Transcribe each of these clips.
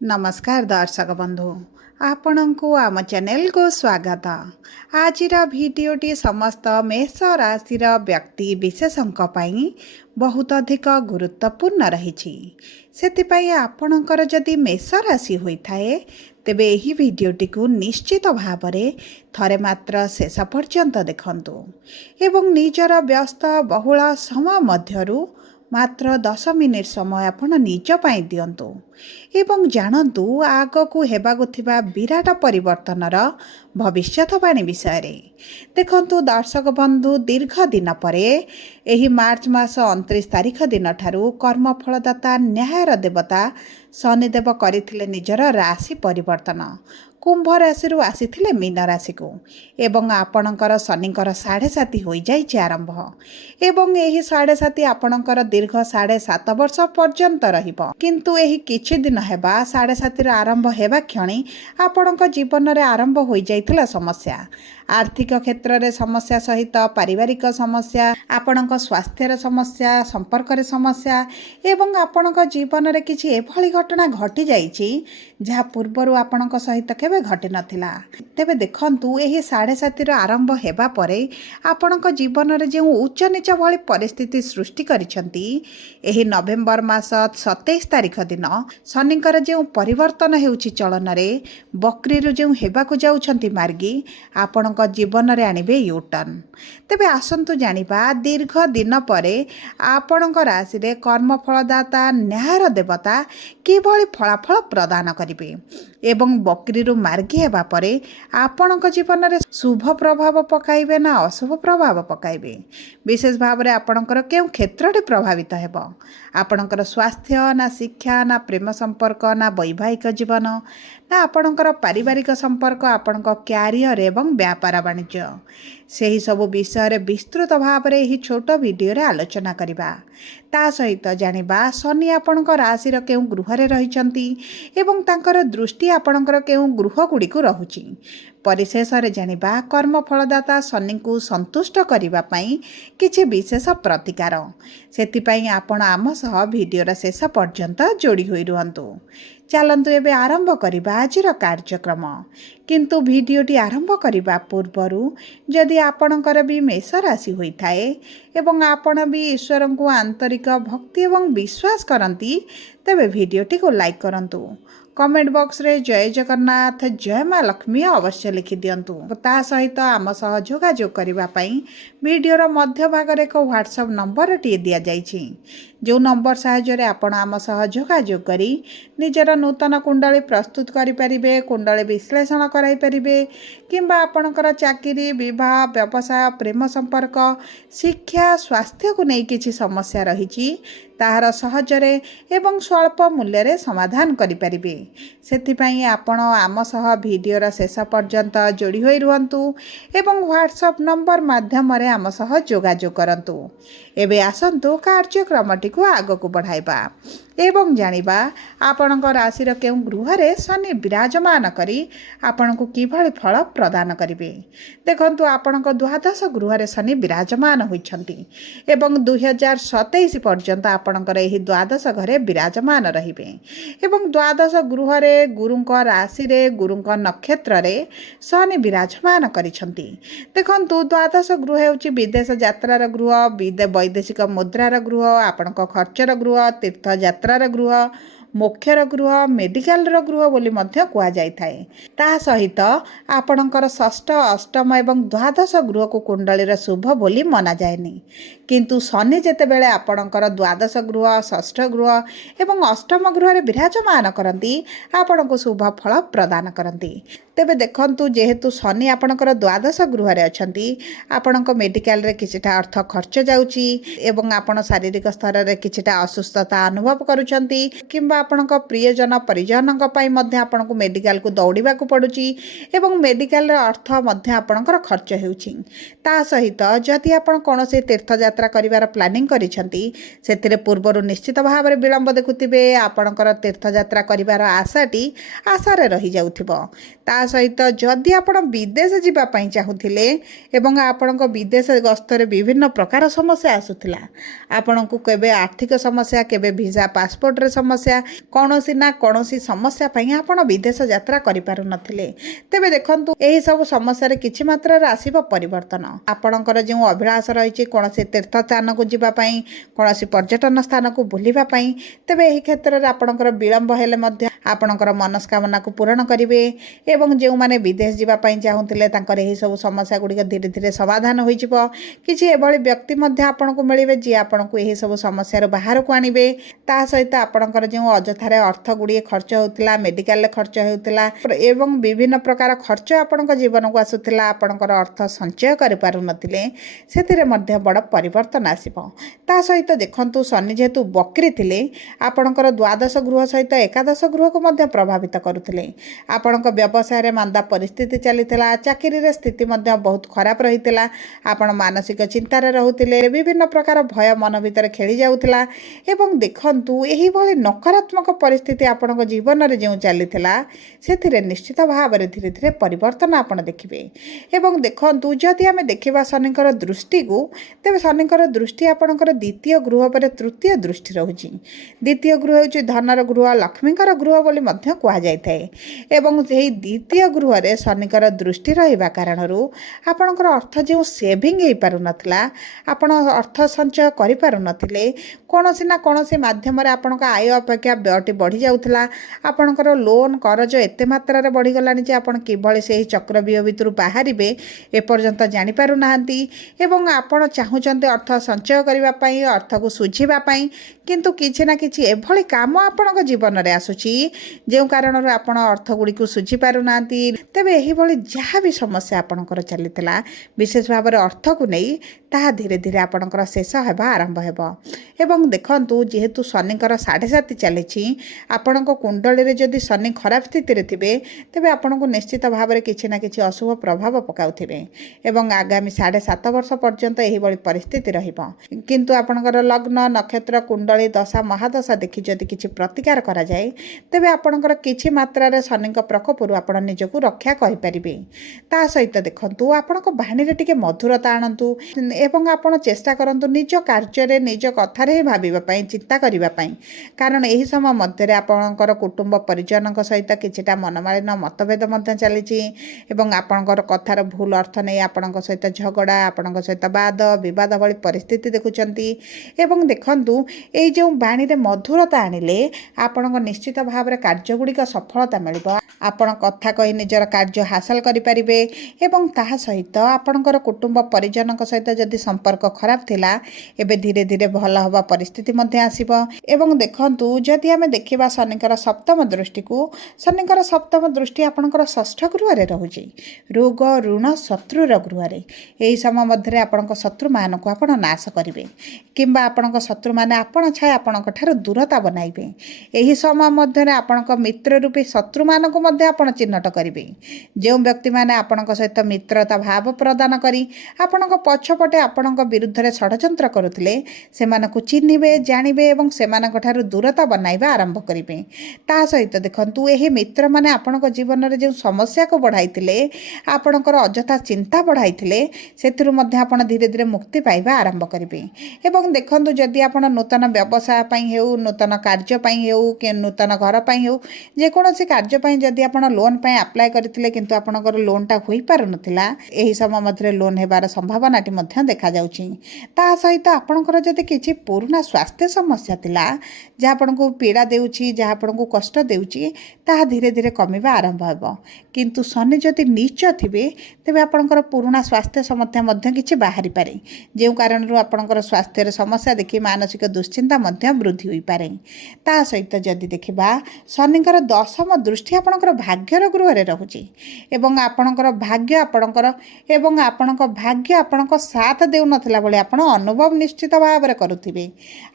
नमस्कार दर्शक बंधु आपण को आम चैनल को स्वागत। आज भिडटी समस्त मेष राशि व्यक्ति विशेषों बहुत अधिक गुरुत्वपूर्ण रही आपणकर जदि मेष राशि होता है तेबे यही भिडटी को निश्चित भाव थरे मात्र शेष पर्यंत देखंतु एवं निजर व्यस्त बहुल समय मध्यरु मात्र 10 मिनिट समय आपण निज पाई दियंतु एवं जानतु आगकू हेबाकु थिबा विराट परिवर्तनर भविष्यवाणी विषय रे देखंतु दर्शक बंधु दीर्घ दिन परे एही मार्च मास 29 तारिख दिन ठारू कर्मफलदाता न्यायर देवता शनिदेव करथिले निजर राशि परिवर्तन कुंभ राशि आसीथिले मीन राशि को एवं आपणकर शनिकर 7.5 हो जाइए आरंभ एवं यही 7.5 आपणकर दीर्घ 7.5 वर्ष पर्यंत रहिबो किंतु यही किछि दिन हेबा 7.5 आरंभ हेबा क्षणी आपणक जीवन रे आरंभ हो जाइथिला समस्या आर्थिक क्षेत्र रे समस्या सहित पारिवारिक समस्या आपणक स्वास्थ्यर समस्या संपर्क रे समस्या एवं आपणक जीवन रे किछि एभली घटना घटी जाइछि जहा पूर्वरु आपणक सहित केबे घटी नथिला तेबे देखंतु एही 7.5 आरंभ हेबा परे आपणक जीवन रे जे उच्च नीच भली परिस्थिति सृष्टि करिसंती एही नवेम्बर मास 27 तारिख दिन शनिकर जे परिवर्तन हेउछि चलन रे बकरी रु जे हेबाकु जाउछंती मार्गी आपणक जीवन रे आनिबे यूटर्न तेबे आसंतु जानिबा दीर्घ दिन परे आपणक राशि रे कर्मफलदाता न्यायर देवता किभली फलाफल प्रदान करिवे एवं बकरी रु मार्गी हेबा परे आपणक जीवन रे शुभ प्रभाव पकाइबे ना अशुभ प्रभाव पकाइबे विशेष भाव रे आपणकर केउ क्षेत्र रे प्रभावित हेबो आपणकर स्वास्थ्य ना शिक्षा ना प्रेम संपर्क ना वैवाहिक जीवन ना आपणकर पारिवारिक संपर्क आपणक क्यारियर एवं व्यापार वाणिज्य सही सब विषय विस्तृत भाव में यह छोट वीडियो रे आलोचना करिबा ता सहित जानिबा शनि आपणक राशि रो केउ गृह रे रहिचंती एवं तांकर दृष्टि आपणकर केउ गृह गुडी को रहुची परिशेष रे जानिबा कर्मफलदाता शनि को संतुष्ट करिबा पई किछि विशेष प्रतिकार सेति पई आपण आम सह वीडियो रा शेष पर्यंत जोड़ी होई रुहंतु चलंतु एबे आरंभ करिबा आजिर कार्यक्रम किंतु वीडियोटी आरंभ करिबा पूर्वरु जदि आपणकर भी मेष राशि होइथाए एवं आपण भी ईश्वर को आंतरिक भक्ति एवं विश्वास करंती तेबे वीडियोटी को लाइक करंतु कमेंट बॉक्स रे जय जगन्नाथ जय माँ लक्ष्मी अवश्य लिखि दियंतु ता सहित आम सह जोगाजोग करबा पई वीडियोर मध्य भाग रे को व्हाट्सएप नंबर टी दिया जाइछि जो नंबर साहाय्य आपण आम सह जोगाजोग करी निजर नूतन कुंडली प्रस्तुत करि परिबे कुंडली विश्लेषण कराई परिबे किंबा आपणकर चाकरी विवाह व्यवसाय प्रेम संपर्क शिक्षा स्वास्थ्य को नहीं किछि समस्या रहिछि ताहार सहजरे एवं स्वल्प मूल्य रे समाधान करि परिबे सेथिपई आपण आम सह वीडियोर शेष पर्यंत जोड़ी होई रुहंतु एवं व्हाट्सएप नंबर माध्यम रे आम सह जोगाजोग करंतु एबे आसंतु कार्यक्रमटी को आग को बढ़ाइबा एवं जानिबा आपणक राशि रो केउ गृह रे शनि विराजमान करी आपण को किभली फल प्रदान करिवे देखंतु आपणक द्वादश गृह रे शनि विराजमान होइछंती एवं 2027 पर्यंत आपणकर एही द्वादश घरे विराजमान रहिबे एवं द्वादश गृह रे गुरुंक राशि रे गुरुंक नक्षत्र रे शनि विराजमान करिछंती देखंतु द्वादश गृह हेउची विदेश यात्रार गृह वैदेशिक मुद्रार गृह आपणक खर्चर गृह तीर्थ यात्रार गृह मोक्षर गृह मेडिकल गृह बोली मध्य कुआ जाय थाए ता सहित आपणकर षष्ठ अष्टम एवं द्वादश गृह को कुंडलीर शुभ बोली मना जाएनी किंतु शनि जेतेबेले आपणकर द्वादश गृह षष्ठ गृह एवं अष्टम गृह रे विराजमान करती आपण को शुभ फल प्रदान करती तेबे देखंतु जेहेतु शनि आपणकर द्वादश गृह रे अछंती आपणक मेडिकल रे किछटा अर्थ खर्च जाउची एवं आपण शारीरिक स्तर रे किछटा असुस्थता अनुभव करूछंती किंबा आपणक प्रियजन परिजनक पई मध्य आपणको मेडिकल को दौड़िबा को पडुची एवं मेडिकल रे अर्थ मध्य आपणकर खर्च हेउची ता सहित जदि आपण कोनोसी तीर्थ ତୀର୍ଥଯାତ୍ରା କରିବାର ପ୍ଲାନିଂ କରିଛନ୍ତି ସେଥିରେ ପୂର୍ବରୁ ନିଶ୍ଚିତ ଭାବରେ ବିଳମ୍ବ ଦେଖୁଥିବେ। ଆପଣଙ୍କର ତୀର୍ଥଯାତ୍ରା କରିବାର ଆଶାଟି ଆଶାରେ ରହିଯାଉଥିବ। ତା ସହିତ ଯଦି ଆପଣ ବିଦେଶ ଯିବା ପାଇଁ ଚାହୁଁଥିଲେ ଏବଂ ଆପଣଙ୍କ ବିଦେଶ ଗସ୍ତରେ ବିଭିନ୍ନ ପ୍ରକାର ସମସ୍ୟା ଆସୁଥିଲା, ଆପଣଙ୍କୁ କେବେ ଆର୍ଥିକ ସମସ୍ୟା, କେବେ ଭିସା ପାସପୋର୍ଟରେ ସମସ୍ୟା, କୌଣସି ନା କୌଣସି ସମସ୍ୟା ପାଇଁ ଆପଣ ବିଦେଶ ଯାତ୍ରା କରିପାରୁନଥିଲେ, ତେବେ ଦେଖନ୍ତୁ ଏହିସବୁ ସମସ୍ୟାରେ କିଛି ମାତ୍ରାରେ ଆସିବ ପରିବର୍ତ୍ତନ। ଆପଣଙ୍କର ଯେଉଁ ଅଭିଳାଷ ରହିଛି କୌଣସି ତୀର୍ଥ ସ୍ଥାନକୁ ଯିବା ପାଇଁ, କୌଣସି ପର୍ଯ୍ୟଟନ ସ୍ଥାନକୁ ବୁଲିବା ପାଇଁ, ତେବେ ଏହି କ୍ଷେତ୍ରରେ ଆପଣଙ୍କର ବିଳମ୍ବ ହେଲେ ମଧ୍ୟ ଆପଣଙ୍କର ମନସ୍କାମନାକୁ ପୂରଣ କରିବେ ଏବଂ ଯେଉଁମାନେ ବିଦେଶ ଯିବା ପାଇଁ ଚାହୁଁଥିଲେ ତାଙ୍କର ଏହିସବୁ ସମସ୍ୟା ଗୁଡ଼ିକ ଧୀରେ ଧୀରେ ସମାଧାନ ହୋଇଯିବ। କିଛି ଏଭଳି ବ୍ୟକ୍ତି ମଧ୍ୟ ଆପଣଙ୍କୁ ମିଳିବେ ଯିଏ ଆପଣଙ୍କୁ ଏହିସବୁ ସମସ୍ୟାରୁ ବାହାରକୁ ଆଣିବେ। ତା ସହିତ ଆପଣଙ୍କର ଯେଉଁ ଅଯଥାରେ ଅର୍ଥ ଗୁଡ଼ିଏ ଖର୍ଚ୍ଚ ହେଉଥିଲା, ମେଡ଼ିକାଲରେ ଖର୍ଚ୍ଚ ହେଉଥିଲା ଏବଂ ବିଭିନ୍ନ ପ୍ରକାର ଖର୍ଚ୍ଚ ଆପଣଙ୍କ ଜୀବନକୁ ଆସୁଥିଲା, ଆପଣଙ୍କର ଅର୍ଥ ସଞ୍ଚୟ କରିପାରୁନଥିଲେ, ସେଥିରେ ମଧ୍ୟ ବଡ଼ ପରିବର୍ତ୍ତନ ଆସିବ। ତା ସହିତ ଦେଖନ୍ତୁ ଶନି ଯେହେତୁ ବକ୍ରି ଥିଲେ ଆପଣଙ୍କର ଦ୍ୱାଦଶ ଗୃହ ସହିତ ଏକାଦଶ ଗୃହକୁ ମଧ୍ୟ ପ୍ରଭାବିତ କରୁଥିଲେ। ଆପଣଙ୍କ ବ୍ୟବସାୟରେ ମାନ୍ଦା ପରିସ୍ଥିତି ଚାଲିଥିଲା, ଚାକିରିରେ ସ୍ଥିତି ମଧ୍ୟ ବହୁତ ଖରାପ ରହିଥିଲା, ଆପଣ ମାନସିକ ଚିନ୍ତାରେ ରହୁଥିଲେ, ବିଭିନ୍ନ ପ୍ରକାର ଭୟ ମନ ଭିତରେ ଖେଳି ଯାଉଥିଲା ଏବଂ ଦେଖନ୍ତୁ ଏହିଭଳି ନକାରାତ୍ମକ ପରିସ୍ଥିତି ଆପଣଙ୍କ ଜୀବନରେ ଯେଉଁ ଚାଲିଥିଲା ସେଥିରେ ନିଶ୍ଚିତ ଭାବରେ ଧୀରେ ଧୀରେ ପରିବର୍ତ୍ତନ ଆପଣ ଦେଖିବେ। ଏବଂ ଦେଖନ୍ତୁ ଯଦି ଆମେ ଦେଖିବା ଶନିଙ୍କର ଦୃଷ୍ଟିକୁ, ତେବେ ଶନିଙ୍କର ଦୃଷ୍ଟି ଆପଣଙ୍କର ଦ୍ୱିତୀୟ ଗୃହ ଉପରେ ତୃତୀୟ ଦୃଷ୍ଟି ରହୁଛି। ଦ୍ୱିତୀୟ ଗୃହ ହେଉଛି ଧନର ଗୃହ, ଲକ୍ଷ୍ମୀଙ୍କର ଗୃହ ବୋଲି ମଧ୍ୟ କୁହାଯାଇଥାଏ ଏବଂ ସେହି ଦ୍ୱିତୀୟ ଗୃହରେ ଶନିଙ୍କର ଦୃଷ୍ଟି ରହିବା କାରଣରୁ ଆପଣଙ୍କର ଅର୍ଥ ଯେଉଁ ସେଭିଂ ହେଇପାରୁନଥିଲା, ଆପଣ ଅର୍ଥ ସଞ୍ଚୟ କରିପାରୁନଥିଲେ, କୌଣସି ନା କୌଣସି ମାଧ୍ୟମରେ ଆପଣଙ୍କ ଆୟ ଅପେକ୍ଷା ବ୍ୟୟଟି ବଢ଼ିଯାଉଥିଲା, ଆପଣଙ୍କର ଲୋନ୍ କରଜ ଏତେ ମାତ୍ରାରେ ବଢ଼ିଗଲାଣି ଯେ ଆପଣ କିଭଳି ସେହି ଚକ୍ରବ୍ୟୂହ ଭିତରୁ ବାହାରିବେ ଏପର୍ଯ୍ୟନ୍ତ ଜାଣିପାରୁନାହାନ୍ତି ଏବଂ ଆପଣ ଚାହୁଁଛନ୍ତି ଅର୍ଥ ସଞ୍ଚୟ କରିବା ପାଇଁ, ଅର୍ଥକୁ ଶୁଝିବା ପାଇଁ, କିନ୍ତୁ କିଛି ନା କିଛି ଏଭଳି କାମ ଆପଣଙ୍କ ଜୀବନରେ ଆସୁଛି ଯେଉଁ କାରଣରୁ ଆପଣ ଅର୍ଥ ଗୁଡ଼ିକୁ ଶୁଝି ପାରୁନାହାନ୍ତି। ତେବେ ଏହିଭଳି ଯାହା ବି ସମସ୍ୟା ଆପଣଙ୍କର ଚାଲିଥିଲା ବିଶେଷ ଭାବରେ ଅର୍ଥକୁ ନେଇ, ତାହା ଧୀରେ ଧୀରେ ଆପଣଙ୍କର ଶେଷ ହେବା ଆରମ୍ଭ ହେବ। ଏବଂ ଦେଖନ୍ତୁ ଯେହେତୁ ଶନିଙ୍କର 7.5 ଚାଲିଛି, ଆପଣଙ୍କ କୁଣ୍ଡଳୀରେ ଯଦି ଶନି ଖରାପ ସ୍ଥିତିରେ ଥିବେ ତେବେ ଆପଣଙ୍କୁ ନିଶ୍ଚିତ ଭାବରେ କିଛି ନା କିଛି ଅଶୁଭ ପ୍ରଭାବ ପକାଉଥିବେ ଏବଂ ଆଗାମୀ 7.5 ବର୍ଷ ପର୍ଯ୍ୟନ୍ତ ଏହିଭଳି ପରିସ୍ଥିତି ରହିବ। କିନ୍ତୁ ଆପଣଙ୍କର ଲଗ୍ନ, ନକ୍ଷତ୍ର, କୁଣ୍ଡଳୀ, ଦଶା, ମହାଦଶା ଦେଖି ଯଦି କିଛି ପ୍ରତିକାର କରାଯାଏ ତେବେ ଆପଣଙ୍କର କିଛି ମାତ୍ରାରେ ଶନିଙ୍କ ପ୍ରକୋପରୁ ଆପଣ ନିଜକୁ ରକ୍ଷା କରିପାରିବେ। ତା ସହିତ ଦେଖନ୍ତୁ ଆପଣଙ୍କ ବାଣୀରେ ଟିକେ ମଧୁରତା ଆଣନ୍ତୁ ଏବଂ ଆପଣ ଚେଷ୍ଟା କରନ୍ତୁ ନିଜ କାର୍ଯ୍ୟରେ, ନିଜ କଥାରେ ହିଁ ଭାବିବା ପାଇଁ, ଚିନ୍ତା କରିବା ପାଇଁ, କାରଣ ଏହି ସମୟ ମଧ୍ୟରେ ଆପଣଙ୍କର କୁଟୁମ୍ବ ପରିଜନଙ୍କ ସହିତ କିଛିଟା ମନମାଳିନ୍ୟ ମତଭେଦ ମଧ୍ୟ ଚାଲିଛି ଏବଂ ଆପଣଙ୍କର କଥାର ଭୁଲ ଅର୍ଥ ନେଇ ଆପଣଙ୍କ ସହିତ ଝଗଡ଼ା, ଆପଣଙ୍କ ସହିତ ବାଦ ବିବାଦ ଭଳି ପରିସ୍ଥିତି ଦେଖୁଛନ୍ତି। ଏବଂ ଦେଖନ୍ତୁ ଏଇ ଯେଉଁ ବାଣୀରେ ମଧୁରତା ଆଣିଲେ ଆପଣଙ୍କ ନିଶ୍ଚିତ ଭାବରେ କାର୍ଯ୍ୟଗୁଡ଼ିକ ସଫଳତା ମିଳିବ, ଆପଣ କଥା କହି ନିଜର କାର୍ଯ୍ୟ ହାସଲ କରିପାରିବେ ଏବଂ ତାହା ସହିତ ଆପଣଙ୍କର କୁଟୁମ୍ବ ପରିଜନଙ୍କ ସହିତ ଯଦି ସମ୍ପର୍କ ଖରାପ ଥିଲା ଏବେ ଧୀରେ ଧୀରେ ଭଲ ହେବା ପରିସ୍ଥିତି ମଧ୍ୟ ଆସିବ। ଏବଂ ଦେଖନ୍ତୁ ଯଦି ଆମେ ଦେଖିବା ଶନିଙ୍କର ସପ୍ତମ ଦୃଷ୍ଟିକୁ, ଶନିଙ୍କର ସପ୍ତମ ଦୃଷ୍ଟି ଆପଣଙ୍କର ଷଷ୍ଠ ଗୃହରେ ରହୁଛି, ରୋଗ, ଋଣ, ଶତ୍ରୁର ଗୃହରେ। ଏହି ସମୟ ମଧ୍ୟରେ ଆପଣଙ୍କ ଶତ୍ରୁମାନଙ୍କୁ ଆପଣ ନାଶ କରିବେ କିମ୍ବା ଆପଣଙ୍କ ଶତ୍ରୁମାନେ ଆପଣ ଛାଇ ଆପଣଙ୍କ ଠାରୁ ଦୂରତା ବନାଇବେ। ଏହି ସମୟ ମଧ୍ୟରେ ଆପଣଙ୍କ ମିତ୍ର ରୂପୀ ଶତ୍ରୁମାନଙ୍କୁ ମଧ୍ୟ ଆପଣ ଚିହ୍ନଟ କରିବେ। ଯେଉଁ ବ୍ୟକ୍ତିମାନେ ଆପଣଙ୍କ ସହିତ ମିତ୍ରତା ଭାବ ପ୍ରଦାନ କରି ଆପଣଙ୍କ ପଛପଟେ ଆପଣଙ୍କ ବିରୁଦ୍ଧରେ ଷଡ଼ଯନ୍ତ୍ର କରୁଥିଲେ ସେମାନଙ୍କୁ ଚିହ୍ନିବେ, ଜାଣିବେ ଏବଂ ସେମାନଙ୍କ ଠାରୁ ଦୂରତା ବନାଇବା ଆରମ୍ଭ କରିବେ। ତା ସହିତ ଦେଖନ୍ତୁ ଏହି ମିତ୍ରମାନେ ଆପଣଙ୍କ ଜୀବନରେ ଯେଉଁ ସମସ୍ୟାକୁ ବଢ଼ାଇଥିଲେ, ଆପଣଙ୍କର ଅଯଥା ଚିନ୍ତା ବଢ଼ାଇଥିଲେ, ସେଥିରୁ ମଧ୍ୟ ଆପଣ ଧୀରେ ଧୀରେ ମୁକ୍ତି ପାଇବା ଆରମ୍ଭ କରିବେ। ଏବଂ ଦେଖନ୍ତୁ ଯଦି ଆପଣ ନୂତନ ବ୍ୟବସାୟ ପାଇଁ ହେଉ, ନୂତନ କାର୍ଯ୍ୟ ପାଇଁ ହେଉ, କି ନୂତନ ଘର ପାଇଁ ହେଉ, ଯେକୌଣସି କାର୍ଯ୍ୟ ପାଇଁ ଯଦି ଆପଣ ଲୋନ୍ ପାଇଁ ଆପ୍ଲାଏ କରିଥିଲେ କିନ୍ତୁ ଆପଣଙ୍କର ଲୋନ୍ଟା ହୋଇପାରୁନଥିଲା, ଏହି ସମୟ ମଧ୍ୟରେ ଲୋନ୍ ହେବାର ସମ୍ଭାବନାଟି ମଧ୍ୟ ଦେଖାଯାଉଛି। ତା ସହିତ ଆପଣଙ୍କର ଯଦି କିଛି ପୁରୁଣା ସ୍ୱାସ୍ଥ୍ୟ ସମସ୍ୟା ଥିଲା ଯାହା ଆପଣଙ୍କୁ ପୀଡ଼ା ଦେଉଛି, ଯାହା ଆପଣଙ୍କୁ କଷ୍ଟ ଦେଉଛି, ତାହା ଧୀରେ ଧୀରେ କମିବା ଆରମ୍ଭ ହେବ। କିନ୍ତୁ ଶନି ଯଦି ନୀଚ ଥିବେ ତେବେ ଆପଣଙ୍କର ପୁରୁଣା ସ୍ୱାସ୍ଥ୍ୟ ସମସ୍ୟା ମଧ୍ୟ କିଛି ବାହାରିପାରେ, ଯେଉଁ କାରଣରୁ ଆପଣଙ୍କର ସ୍ୱାସ୍ଥ୍ୟରେ ସମସ୍ୟା ଦେଖି ମାନସିକ ଦୁଶ୍ଚିନ୍ତା ମଧ୍ୟ ବୃଦ୍ଧି ହୋଇପାରେ। ତା ସହିତ ଯଦି ଦେଖିବା ଶନିଙ୍କର ଦଶମ ଦୃଷ୍ଟି ଆପଣଙ୍କର ଭାଗ୍ୟର ଗୃହରେ ରହୁଛି ଏବଂ ଆପଣଙ୍କ ଭାଗ୍ୟ ଆପଣଙ୍କ ସାଥ ଦେଉନଥିଲା ଭଳି ଆପଣ ଅନୁଭବ ନିଶ୍ଚିତ ଭାବରେ କରୁଥିବେ।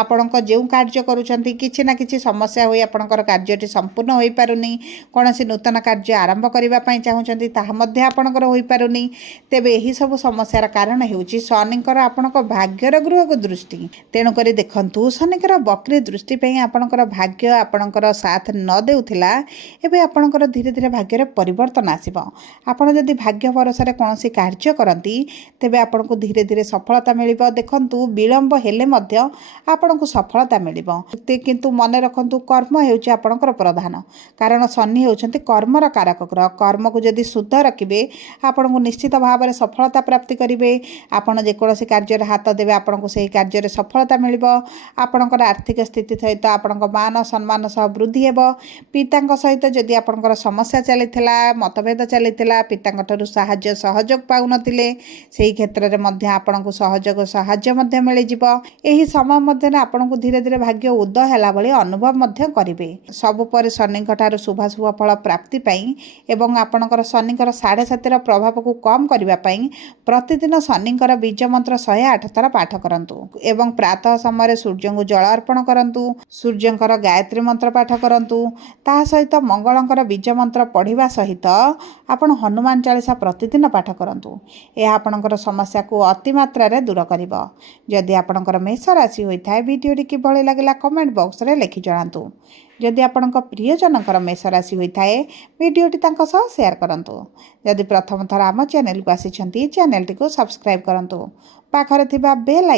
ଆପଣଙ୍କ ଯେଉଁ କାର୍ଯ୍ୟ କରୁଛନ୍ତି କିଛି ନା କିଛି ସମସ୍ୟା ହୋଇ ଆପଣଙ୍କର କାର୍ଯ୍ୟଟି ସମ୍ପୂର୍ଣ୍ଣ ହୋଇପାରୁନି। କୌଣସି ନୂତନ କାର୍ଯ୍ୟ ଆରମ୍ଭ କରିବା ପାଇଁ ଚାହୁଁଛନ୍ତି ତାହା ମଧ୍ୟ ଆପଣଙ୍କର ହୋଇପାରୁନି। ତେବେ ଏହିସବୁ ସମସ୍ୟାର କାରଣ ହେଉଛି ଶନିଙ୍କର ଆପଣଙ୍କ ଭାଗ୍ୟର ଗୃହକୁ ଦୃଷ୍ଟି। ତେଣୁକରି ଦେଖନ୍ତୁ, ଶନିଙ୍କର ବକ୍ରି ଦୃଷ୍ଟି ପାଇଁ ଆପଣଙ୍କର ଭାଗ୍ୟ ଆପଣଙ୍କର ସାଥ ନ ଦେଉଥିଲା, ଏବେ ଆପଣଙ୍କର ଧୀରେ ଧୀରେ ଭାଗ୍ୟରେ ପରିବର୍ତ୍ତନ ଆସିବ। ଆପଣ ଯଦି ଭାଗ୍ୟ ଭରସାରେ କୌଣସି କାର୍ଯ୍ୟ କରନ୍ତି ତେବେ ଆପଣଙ୍କୁ ଧୀରେ ଧୀରେ ସଫଳତା ମିଳିବ। ଦେଖନ୍ତୁ, ବିଳମ୍ବ ହେଲେ ମଧ୍ୟ ଆପଣଙ୍କୁ ସଫଳତା ମିଳିବ। କିନ୍ତୁ ମନେ ରଖନ୍ତୁ, କର୍ମ ହେଉଛି ଆପଣଙ୍କର ପ୍ରଧାନ, କାରଣ ଶନି ହେଉଛନ୍ତି କର୍ମର କାରକ ଗ୍ରହ। କର୍ମକୁ ଯଦି ଶୁଦ୍ଧ ରଖିବେ ଆପଣଙ୍କୁ ନିଶ୍ଚିତ ଭାବରେ ସଫଳତା ପ୍ରାପ୍ତି କରିବେ। ଆପଣ ଯେକୌଣସି କାର୍ଯ୍ୟରେ ହାତ ଦେବେ ଆପଣଙ୍କୁ ସେହି କାର୍ଯ୍ୟରେ ସଫଳତା ମିଳିବ। ଆପଣଙ୍କର ଆର୍ଥିକ ସ୍ଥିତି ସହିତ ଆପଣଙ୍କ ମାନ ସମ୍ମାନ ସହ ବୃଦ୍ଧି ହେବ। ପିତାଙ୍କ ସହିତ ଯଦି ଆପଣଙ୍କର ସମସ୍ୟା ଚାଲିଥିଲା, ମତଭେଦ ଚାଲିଥିଲା, ପିତାଙ୍କଠାରୁ ସାହାଯ୍ୟ ସହଯୋଗ ପାଉନଥିଲେ, ସେହି କ୍ଷେତ୍ରରେ ମଧ୍ୟ ଆପଣଙ୍କୁ ସହଯୋଗ ସାହାଯ୍ୟ ମଧ୍ୟ ମିଳିଯିବ। ଏହି ସମୟ ମଧ୍ୟରେ ଆପଣଙ୍କୁ ଧୀରେ ଧୀରେ ଭାଗ୍ୟ ଉଦୟ ହେଲା ଭଳି ଅନୁଭବ ମଧ୍ୟ କରିବେ। ସବୁ ପରେ ଶନିଙ୍କ ଠାରୁ ଶୁଭାଶୁଭ ଫଳ ପ୍ରାପ୍ତି ପାଇଁ ଏବଂ ଆପଣଙ୍କର ଶନିଙ୍କର 7.5ର ପ୍ରଭାବକୁ କମ୍ କରିବା ପାଇଁ ପ୍ରତିଦିନ ଶନିଙ୍କର ବୀଜ ମନ୍ତ୍ର 108 ଥର ପାଠ କରନ୍ତୁ ଏବଂ ପ୍ରାତଃ ସମୟରେ ସୂର୍ଯ୍ୟଙ୍କୁ ଜଳ ଅର୍ପଣ କରନ୍ତୁ। ସୂର୍ଯ୍ୟଙ୍କର ଗାୟତ୍ରୀ ମନ୍ତ୍ର ପାଠ କରନ୍ତୁ। ତାହା ସହିତ ମଙ୍ଗଳଙ୍କର ବୀଜ ମନ୍ତ୍ର ପଢ଼ିବା ସହିତ ଆପଣ ହନୁମାନ ଚାଳିଶା ପ୍ରତିଦିନ ପାଠ କରନ୍ତୁ। ଏହା ଆପଣଙ୍କର ସମସ୍ୟାକୁ ଅତିମାତ୍ରାରେ ଦୂର କରିବ। ଯଦି ଆପଣଙ୍କର ମେଷ ରାଶି ହୋଇଥାଏ, ଭିଡ଼ିଓଟି କିଭଳି ଲାଗିଲା କମେଣ୍ଟ ବକ୍ସରେ ଲେଖି ଜଣାନ୍ତୁ। ଯଦି ଆପଣଙ୍କ ପ୍ରିୟଜନଙ୍କର ମେଷ ରାଶି ହୋଇଥାଏ, ଭିଡ଼ିଓଟି ତାଙ୍କ ସହ ସେୟାର କରନ୍ତୁ। ଯଦି ପ୍ରଥମ ଥର ଆମ ଚ୍ୟାନେଲକୁ ଆସିଛନ୍ତି, ଚ୍ୟାନେଲଟିକୁ ସବସ୍କ୍ରାଇବ୍ କରନ୍ତୁ। ପାଖରେ ଥିବା ବେଲ୍